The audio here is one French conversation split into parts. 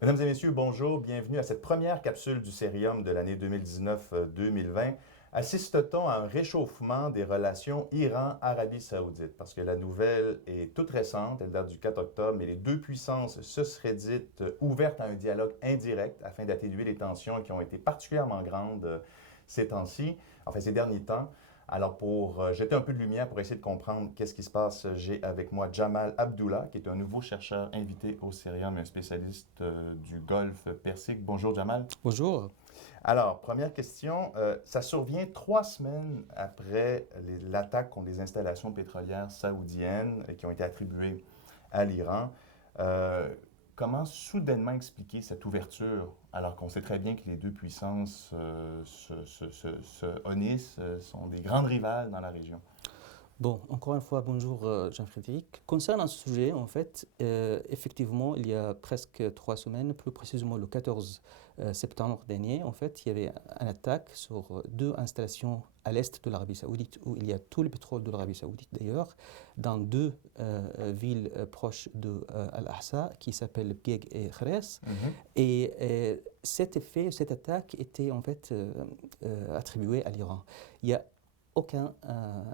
Mesdames et messieurs, bonjour, bienvenue à cette première capsule du Cérium de l'année 2019-2020. Assiste-t-on à un réchauffement des relations Iran-Arabie saoudite? Parce que la nouvelle est toute récente, elle date du 4 octobre, mais les deux puissances se seraient dites ouvertes à un dialogue indirect afin d'atténuer les tensions qui ont été particulièrement grandes ces temps-ci, enfin ces derniers temps. Alors, pour jeter un peu de lumière, pour essayer de comprendre qu'est-ce qui se passe, j'ai avec moi Jamal Abdullah, qui est un nouveau chercheur invité au Cérium, un spécialiste du Golfe Persique. Bonjour Jamal. Bonjour. Alors, première question, ça survient 3 semaines après l'attaque contre les installations pétrolières saoudiennes qui ont été attribuées à l'Iran. Euh, Comment soudainement expliquer cette ouverture alors qu'on sait très bien que les deux puissances se honnissent, sont des grandes rivales dans la région? Bon, encore une fois, bonjour Jean-Frédéric. Concernant ce sujet, en fait, effectivement, il y a presque 3 semaines, plus précisément le 14 septembre dernier, en fait, il y avait une attaque sur deux installations à l'est de l'Arabie Saoudite, où il y a tout le pétrole de l'Arabie Saoudite d'ailleurs, dans deux villes proches de Al-Ahsa, qui s'appellent Bieg et Kherès. Mhm. Et cet effet, cette attaque était en fait attribuée à l'Iran. Il y a aucun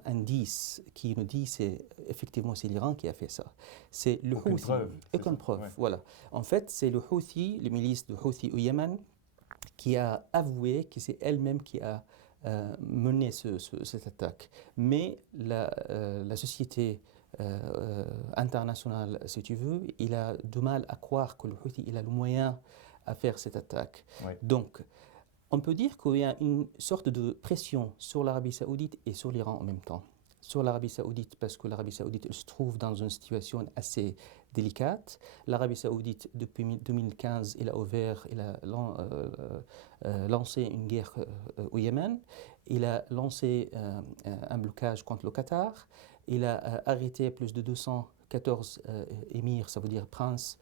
indice qui nous dit c'est effectivement c'est l'Iran qui a fait ça. C'est le Aucune Houthi, preuve, c'est aucune ça? preuve. Ouais. Voilà. En fait, c'est le Houthi, les milices de Houthi au Yémen, qui a avoué que c'est elle-même qui a mené cette attaque. Mais la société internationale, si tu veux, il a du mal à croire que le Houthi il a le moyen à faire cette attaque. Ouais. Donc, on peut dire qu'il y a une sorte de pression sur l'Arabie saoudite et sur l'Iran en même temps. Sur l'Arabie saoudite, parce que l'Arabie saoudite elle se trouve dans une situation assez délicate. L'Arabie saoudite, depuis 2015, il a ouvert, il a lancé une guerre au Yémen. Il a lancé un blocage contre le Qatar. Il a arrêté plus de 214 émirs, ça veut dire princes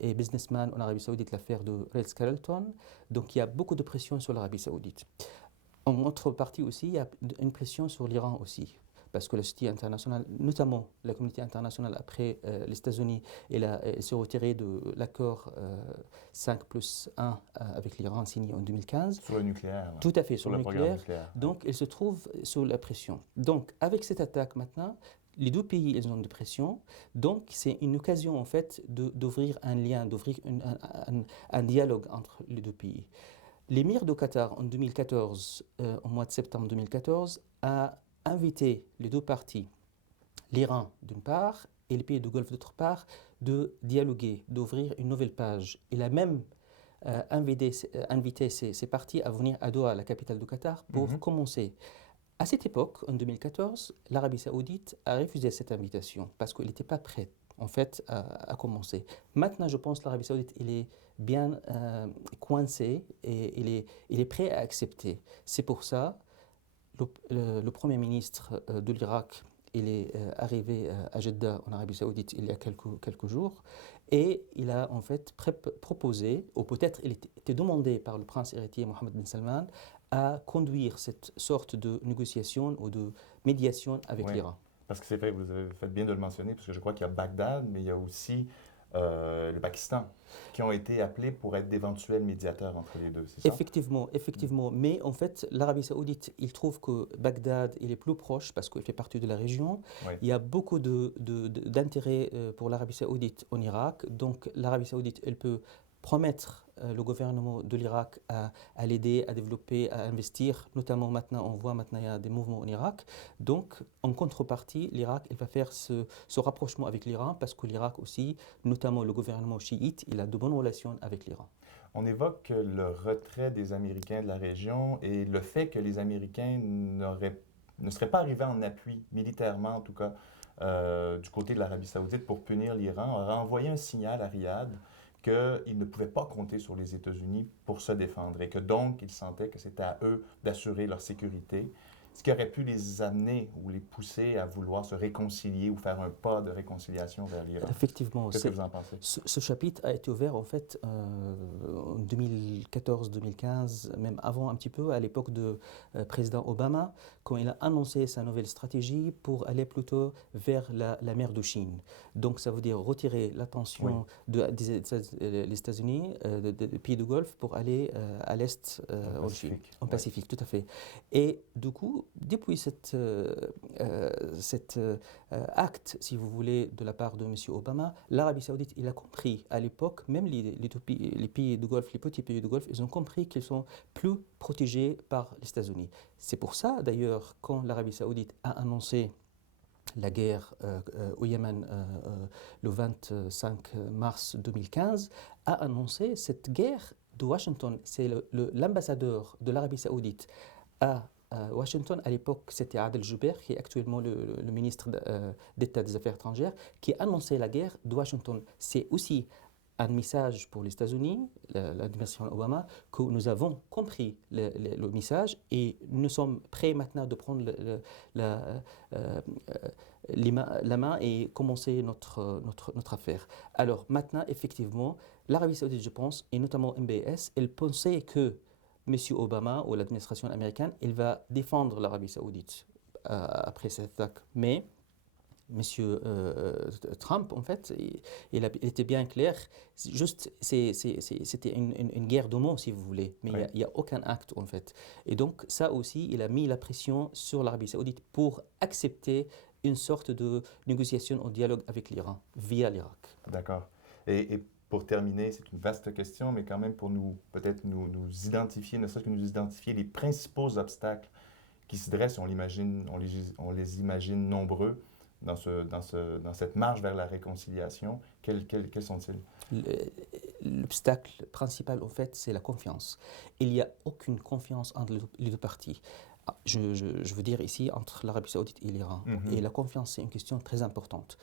et businessmen en Arabie saoudite, l'affaire de Ritz-Carlton. Donc il y a beaucoup de pression sur l'Arabie saoudite. En contrepartie aussi, il y a une pression sur l'Iran aussi. Parce que la société internationale, notamment la communauté internationale après les États-Unis, elle s'est retirée de l'accord 5 plus 1 avec l'Iran signé en 2015. Sur le nucléaire, là. Tout à fait, Sur sur le le programme nucléaire. nucléaire. Ouais. Donc, elle se trouve sous la pression. Donc, avec cette attaque maintenant, les deux pays, ils ont de pression. Donc, c'est une occasion, en fait, d'ouvrir un lien, d'ouvrir un dialogue entre les deux pays. L'émir de Qatar, en 2014, au mois de septembre 2014, a invité les deux parties, l'Iran d'une part et les pays du Golfe d'autre part, de dialoguer, d'ouvrir une nouvelle page. Il a même invité ces parties à venir à Doha, la capitale du Qatar, pour Mhm. commencer. À cette époque, en 2014, l'Arabie saoudite a refusé cette invitation parce qu'elle n'était pas prête, en fait, à commencer. Maintenant, je pense que l'Arabie saoudite, il est bien coincé et il est prêt à accepter. C'est pour ça le Premier ministre de l'Irak, il est arrivé à Jeddah, en Arabie Saoudite, il y a quelques jours, et il a en fait proposé, ou peut-être il était demandé par le prince héritier Mohammed bin Salman, à conduire cette sorte de négociation ou de médiation avec Oui. l'Iran. Parce que c'est vrai, vous avez fait bien de le mentionner, parce que je crois qu'il y a Bagdad, mais il y a aussi le Pakistan, qui ont été appelés pour être d'éventuels médiateurs entre les deux, c'est ça? Effectivement, effectivement. Mais en fait, l'Arabie Saoudite, il trouve que Bagdad, il est plus proche parce qu'il fait partie de la région. Oui. Il y a beaucoup d'intérêt pour l'Arabie Saoudite en Irak. Donc, l'Arabie Saoudite, elle peut promettre le gouvernement de l'Irak à l'aider, à développer, à investir. Notamment maintenant, on voit maintenant il y a des mouvements en Irak. Donc, en contrepartie, l'Irak, il va faire ce rapprochement avec l'Iran parce que l'Irak aussi, notamment le gouvernement chiite, il a de bonnes relations avec l'Iran. On évoque le retrait des Américains de la région et le fait que les Américains ne seraient pas arrivés en appui, militairement en tout cas, du côté de l'Arabie saoudite pour punir l'Iran, aurait envoyé un signal à Riyad qu'ils ne pouvaient pas compter sur les États-Unis pour se défendre et que donc ils sentaient que c'était à eux d'assurer leur sécurité ce qui aurait pu les amener ou les pousser à vouloir se réconcilier ou faire un pas de réconciliation vers l'Iran? Effectivement, Qu'est-ce que vous en pensez? ce chapitre a été ouvert en fait en 2014-2015, même avant un petit peu, à l'époque de président Obama, quand il a annoncé sa nouvelle stratégie pour aller plutôt vers la mer de Chine. Donc ça veut dire retirer l'attention des États-Unis, des pays du Golfe, pour aller à l'est, en Chine, en Pacifique, tout à fait. Et du coup, depuis cet acte, si vous voulez, de la part de M. Obama, l'Arabie Saoudite, il a compris à l'époque, même les pays du Golfe, les petits pays du Golfe, ils ont compris qu'ils sont plus protégés par les États-Unis. C'est pour ça, d'ailleurs, quand l'Arabie Saoudite a annoncé la guerre au Yémen le 25 mars 2015, a annoncé cette guerre de Washington. C'est l'ambassadeur de l'Arabie Saoudite à Washington, à l'époque, c'était Adel Jubeir, qui est actuellement le ministre d'État des Affaires étrangères, qui a annoncé la guerre de Washington. C'est aussi un message pour les États-Unis, l'administration Obama, que nous avons compris le message et nous sommes prêts maintenant de prendre la main et commencer notre affaire. Alors maintenant, effectivement, l'Arabie Saoudite, je pense, et notamment MBS, elle pensait que M. Obama ou l'administration américaine, il va défendre l'Arabie Saoudite après cette attaque. Mais M. Trump, en fait, il était bien clair. C'était une guerre de mots, si vous voulez. Mais il n'y a aucun acte, en fait. Et donc, ça aussi, il a mis la pression sur l'Arabie Saoudite pour accepter une sorte de négociation, en dialogue avec l'Iran, via l'Irak. D'accord. Et pour terminer, c'est une vaste question, mais quand même pour peut-être nous identifier, ne serait-ce que nous identifier les principaux obstacles qui se dressent, on les imagine nombreux dans cette marche vers la réconciliation. Quels sont-ils? L'obstacle principal, en fait, c'est la confiance. Il n'y a aucune confiance entre les deux parties. Je veux dire ici entre l'Arabie Saoudite et l'Iran. Et la confiance, c'est une question très importante.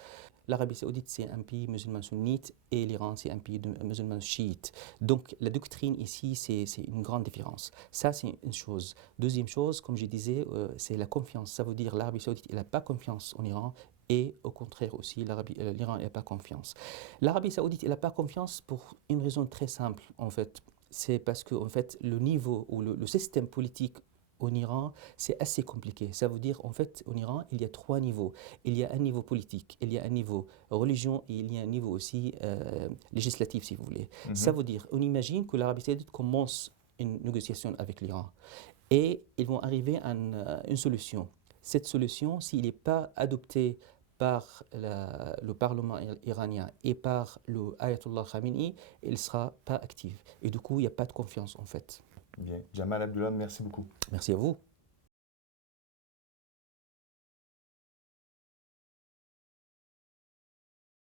L'Arabie Saoudite, c'est un pays musulman sunnite et l'Iran, c'est un pays musulman chiite. Donc, la doctrine ici, c'est une grande différence. Ça, c'est une chose. Deuxième chose, comme je disais, c'est la confiance. Ça veut dire l'Arabie Saoudite, elle n'a pas confiance en Iran et au contraire aussi, l'Iran n'a pas confiance. L'Arabie Saoudite, elle n'a pas confiance pour une raison très simple, en fait. C'est parce que, en fait, le niveau ou le système politique en Iran, c'est assez compliqué. Ça veut dire, en fait, en Iran, il y a trois niveaux. Il y a un niveau politique, il y a un niveau religion et il y a un niveau aussi législatif, si vous voulez. Ça veut dire, on imagine que l'Arabie Saoudite commence une négociation avec l'Iran et ils vont arriver à une solution. Cette solution, s'il n'est pas adopté par le Parlement iranien et par le Ayatollah Khamenei, elle ne sera pas active. Et du coup, il n'y a pas de confiance, en fait. Bien. Jamal Abdullah, merci beaucoup. Merci à vous.